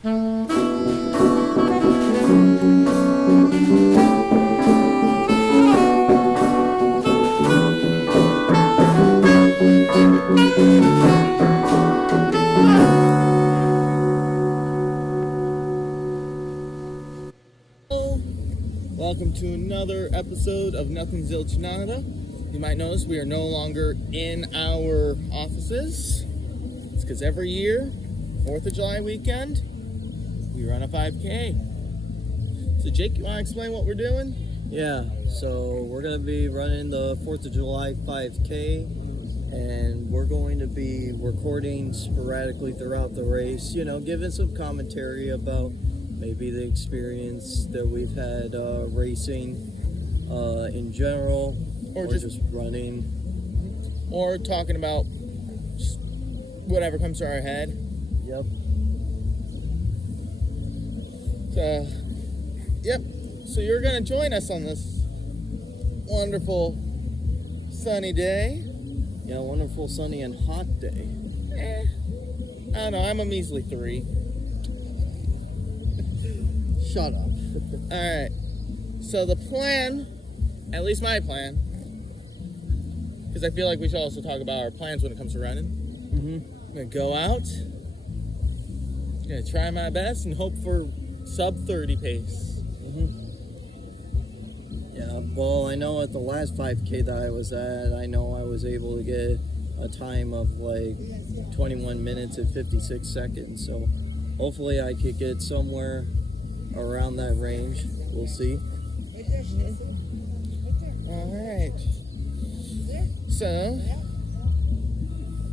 Welcome to another episode of Nothing Zilch Nada. You might notice we are no longer in our offices. It's because every year, 4th of July weekend, we run a 5K. So Jake, you want to explain what we're doing? Yeah, so we're going to be running the 4th of July 5K, and we're going to be recording sporadically throughout the race, giving some commentary about maybe the experience that we've had racing in general, or just running. Or talking about whatever comes to our head. Yep. So you're going to join us on this wonderful sunny day. Yeah, wonderful sunny and hot day. I don't know, I'm a measly 3. Shut up. Alright, so the plan, at least my plan, because I feel like we should also talk about our plans when it comes to running. I'm going to go out, I'm going to try my best and hope for sub 30 pace. Yeah, well, I know at the last 5K that I was at, I know I was able to get a time of like 21 minutes and 56 seconds, so hopefully I could get somewhere around that range. We'll see. Alright. So,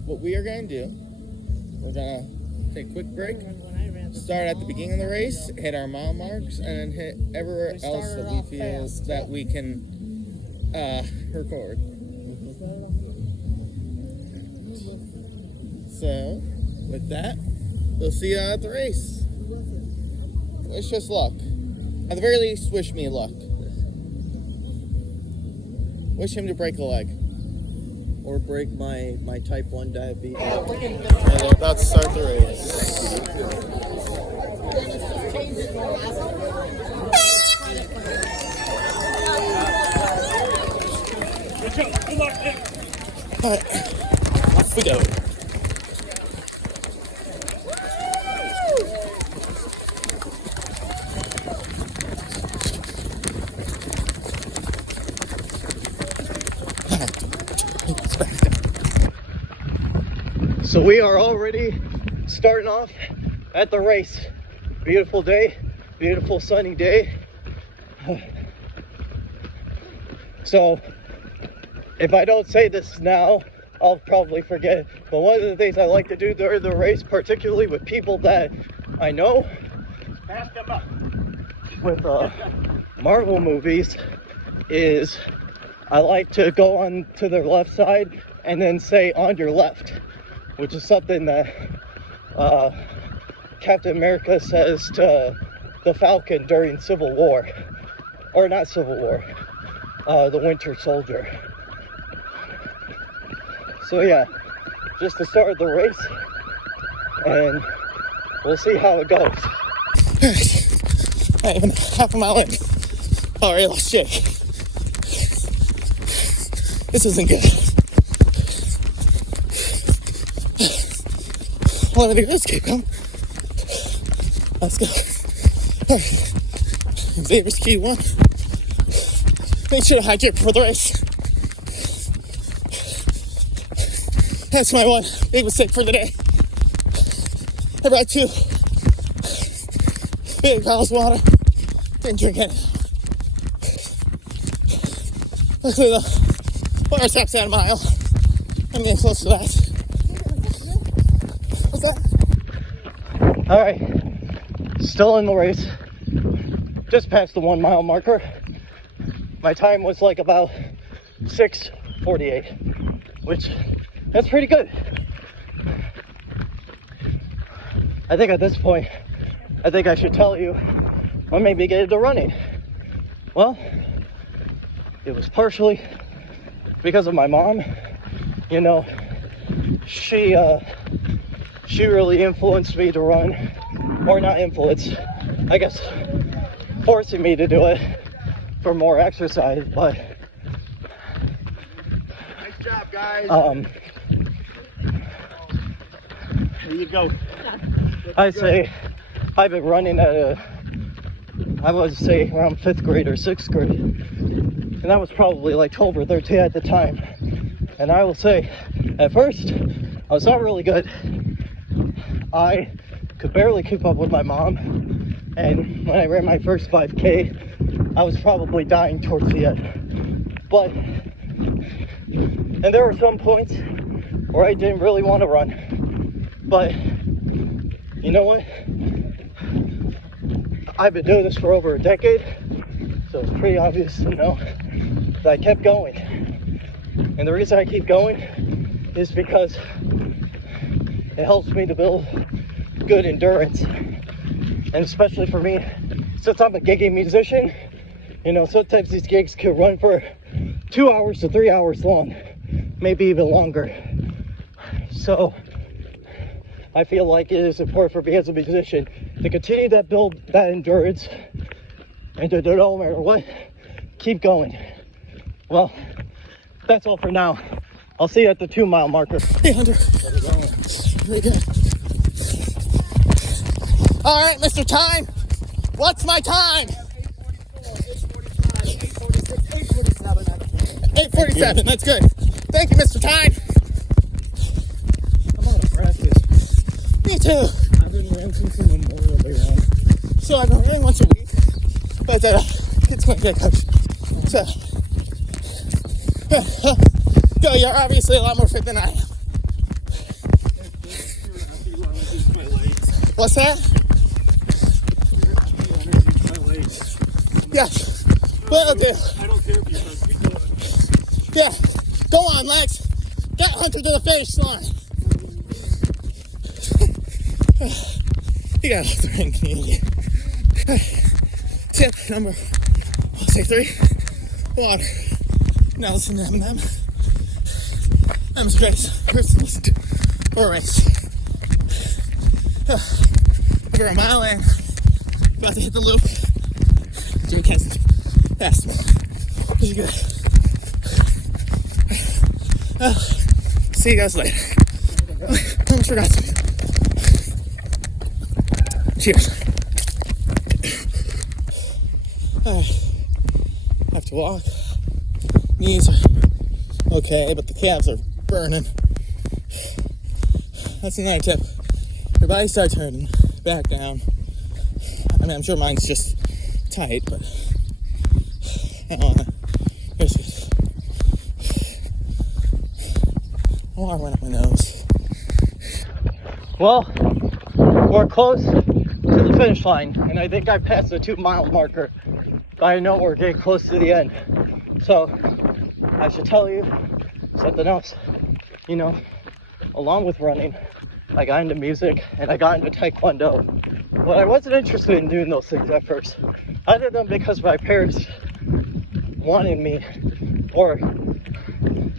what we are going to do, we're going to take a quick break, start at the beginning of the race, hit our mile marks, and then hit everywhere else that we feel that we can record. So, with that, we'll see you at the race. Wish us luck. At the very least, wish me luck. Wish him to break a leg. Or break my type 1 diabetes. And they're about to start the race. Alright, off we go. So we are already starting off at the race. Beautiful day, beautiful sunny day. So if I don't say this now, I'll probably forget. But one of the things I like to do during the race, particularly with people that I know, with Marvel movies, is I like to go on to their left side and then say on your left, which is something that Captain America says to the Falcon during Civil War. Or not Civil War, the Winter Soldier. So yeah, just the start of the race, and we'll see how it goes. Not even half a mile in. Already lost Jake. This isn't good. All I'm gonna do is keep going. Let's go. Xavier's key 1. Make sure to hydrate before the race. That's my one big mistake for the day. I brought 2 big bottles of water. Didn't drink it. Luckily the water stops at a mile. I'm getting close to that. What's that? Alright. Still in the race. Just past the 1 mile marker. My time was like about 6:48, which that's pretty good. I think at this point, I should tell you what made me get into running. Well, it was partially because of my mom. You know, she she really influenced me to run, or not influence, I guess forcing me to do it for more exercise. But Nice job, guys. There you go. I say I've been running I would say around 5th grade or 6th grade, and that was probably like 12 or 13 at the time. And I will say, at first, I was not really good. I could barely keep up with my mom, and when I ran my first 5K, I was probably dying towards the end. And there were some points where I didn't really want to run, but you know what? I've been doing this for over a decade, so it's pretty obvious to know that I kept going. And the reason I keep going is because it helps me to build good endurance. And especially for me, since I'm a gigging musician, you know, sometimes these gigs can run for 2 hours to 3 hours long, maybe even longer. So I feel like it is important for me as a musician to continue to build that endurance and to no matter what, keep going. Well, that's all for now. I'll see you at the 2 mile marker. Hey, Hunter. Very good. All right, Mr. Time. What's my time? 8:47. That's good. Thank you, Mr. Time. I'm out of practice. Me too. I've been running since the Memorial Day run. So I've been running once a week, but it's going to get coached. So, yo, you're obviously a lot more fit than I am. What's that? Yeah. Well, dude. I don't care if you don't keep going. Yeah. Go on, Lex. Get Hunter to the finish line. You got off the ring, Canadian. Tip number, I'll say 3. Water. Now listen to M&M. M's greatest person to listen to for a race. We're a mile in. About to hit the loop. Jimmy Kensington. Fast, man. This is good. See you guys later. Almost forgot something. Cheers. Have to walk. Knees are okay, but the calves are burning. That's another tip. Your body starts hurting. Back down. I mean, I'm sure mine's just tight, but I don't wanna. Here's it. Oh, I went up my nose. Well, we're close to the finish line, and I think I passed the 2 mile marker. But I know we're getting close to the end. So I should tell you something else. You know, along with running, I got into music and I got into Taekwondo. But I wasn't interested in doing those things at first. I did them because my parents wanted me, or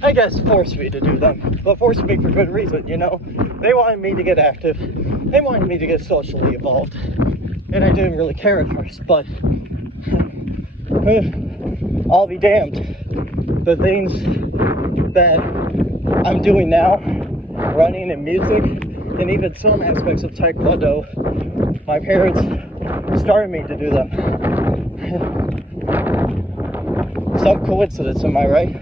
I guess forced me to do them, but forced me for good reason, you know? They wanted me to get active. They wanted me to get socially involved. And I didn't really care at first, but I'll be damned. The things that I'm doing now, running and music, and even some aspects of Taekwondo, my parents started me to do them. Some coincidence, am I right?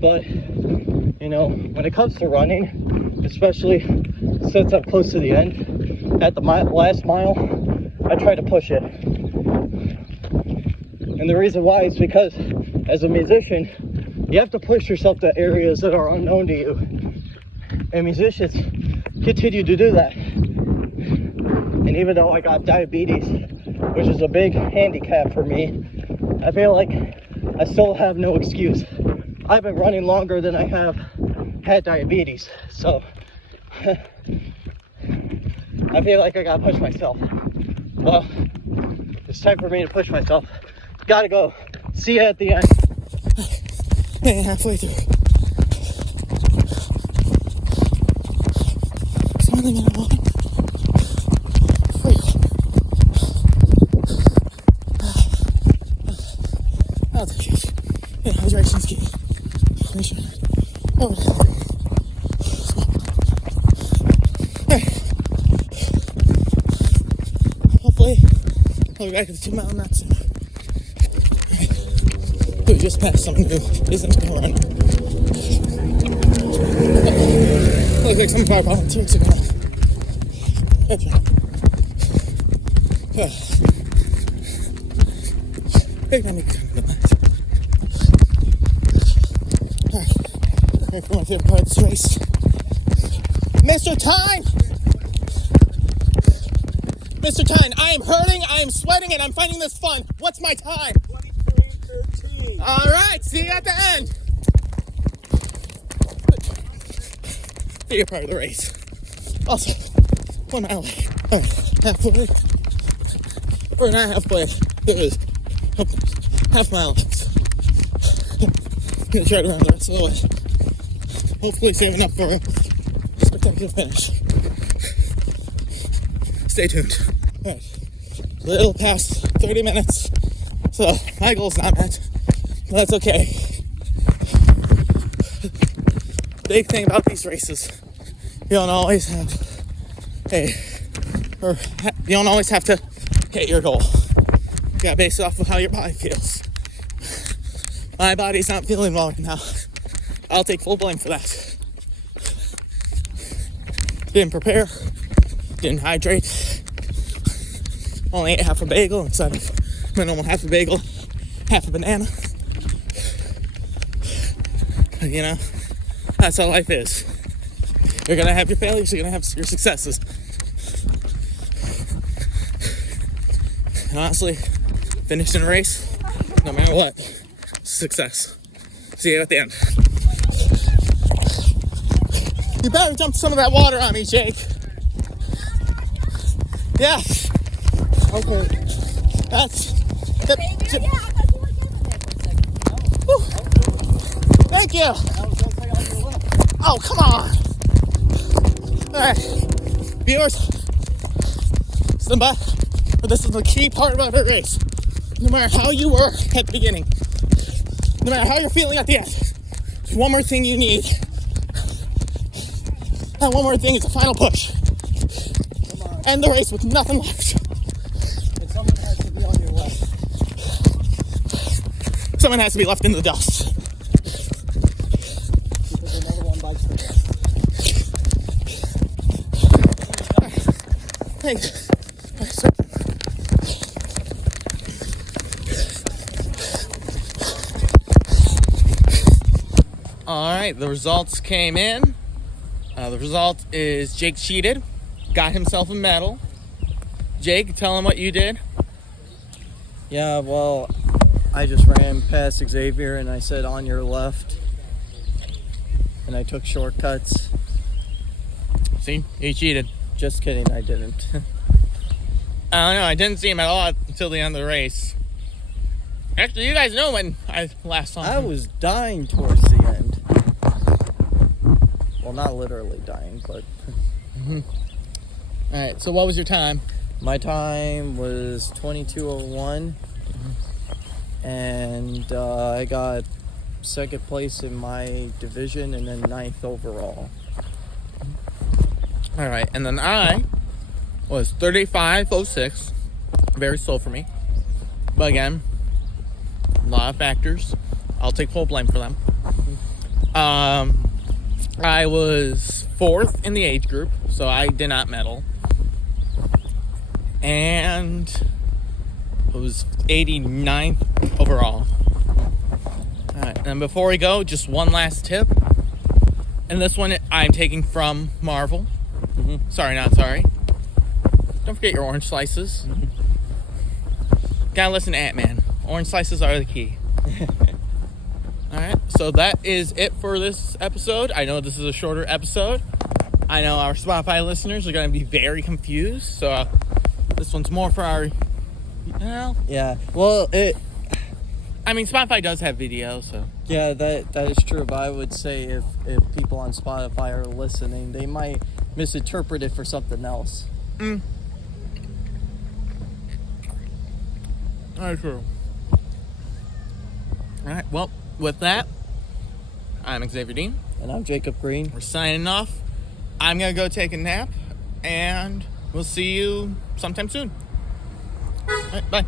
But, you know, when it comes to running, especially since I'm close to the end, at the last mile, I try to push it. And the reason why is because, as a musician, you have to push yourself to areas that are unknown to you. And musicians continue to do that. And even though I got diabetes, which is a big handicap for me, I feel like I still have no excuse. I've been running longer than I have had diabetes, so I feel like I gotta push myself. Well, it's time for me to push myself. Gotta go. See you at the end. Man, halfway through. only minute one. I'll take it. Yeah, hydration's key. Over. Hopefully, I'll be back at the 2 mile not soon. We just passed someone who isn't going to run. Looks like some of our volunteers are going to. Okay. They're going to make a comment. Alright, for my favorite part of this race. Mr. Tyne! Mr. Tyne, I am hurting, I am sweating, and I'm finding this fun. What's my time? 23:13. Alright, see you at the end. Favorite part of the race. Also, 1 mile away. Alright, halfway. Or not halfway. There is half mile left. I'm gonna try to run the rest of the way. Hopefully saving up for a spectacular finish. Stay tuned. Alright. A little past 30 minutes. So my goal's not met. But that's okay. Big thing about these races, you don't always have you don't always have to hit your goal. You gotta base it off of how your body feels. My body's not feeling well right now. I'll take full blame for that. Didn't prepare, didn't hydrate, only ate half a bagel instead of my normal half a bagel, half a banana. You know, that's how life is. You're gonna have your failures, you're gonna have your successes. And honestly, finishing a race, no matter what, success. See you at the end. You better dump some of that water on me, Jake. Yeah. Okay. That's. Whew. Thank you. Oh, come on. All right, viewers. This is the key part about our race. No matter how you were at the beginning, no matter how you're feeling at the end, there's one more thing you need. And one more thing is a final push. End the race with nothing left. And someone has to be on your left. Someone has to be left in the dust. Because another one bites the dust. Thanks. All right, the results came in. The result is Jake cheated, got himself a medal. Jake, tell him what you did. Yeah, well, I just ran past Xavier and I said on your left. And I took shortcuts. See, he cheated. Just kidding, I didn't. I don't know, I didn't see him at all until the end of the race. Actually, you guys know when I last saw him. I was dying towards the end. Well, not literally dying, but... All right, so what was your time? My time was 22:01, and I got second place in my division and then 9th overall. All right, and then I was 35:06, very slow for me. But again, a lot of factors. I'll take full blame for them. I was 4th in the age group, so I did not medal. And it was 89th overall. All right, and before we go, just one last tip. And this one I'm taking from Marvel. Sorry, not sorry. Don't forget your orange slices. Gotta listen to Ant-Man. Orange slices are the key. Alright, so that is it for this episode. I know this is a shorter episode. I know our Spotify listeners are going to be very confused. So this one's more for our... Well, Yeah, well, I mean, Spotify does have video, so... Yeah, that is true, but I would say if people on Spotify are listening, they might misinterpret it for something else. That's true. All right. Well, with that, I'm Xavier Dean. And I'm Jacob Green. We're signing off. I'm gonna go take a nap, and we'll see you sometime soon. All right, bye.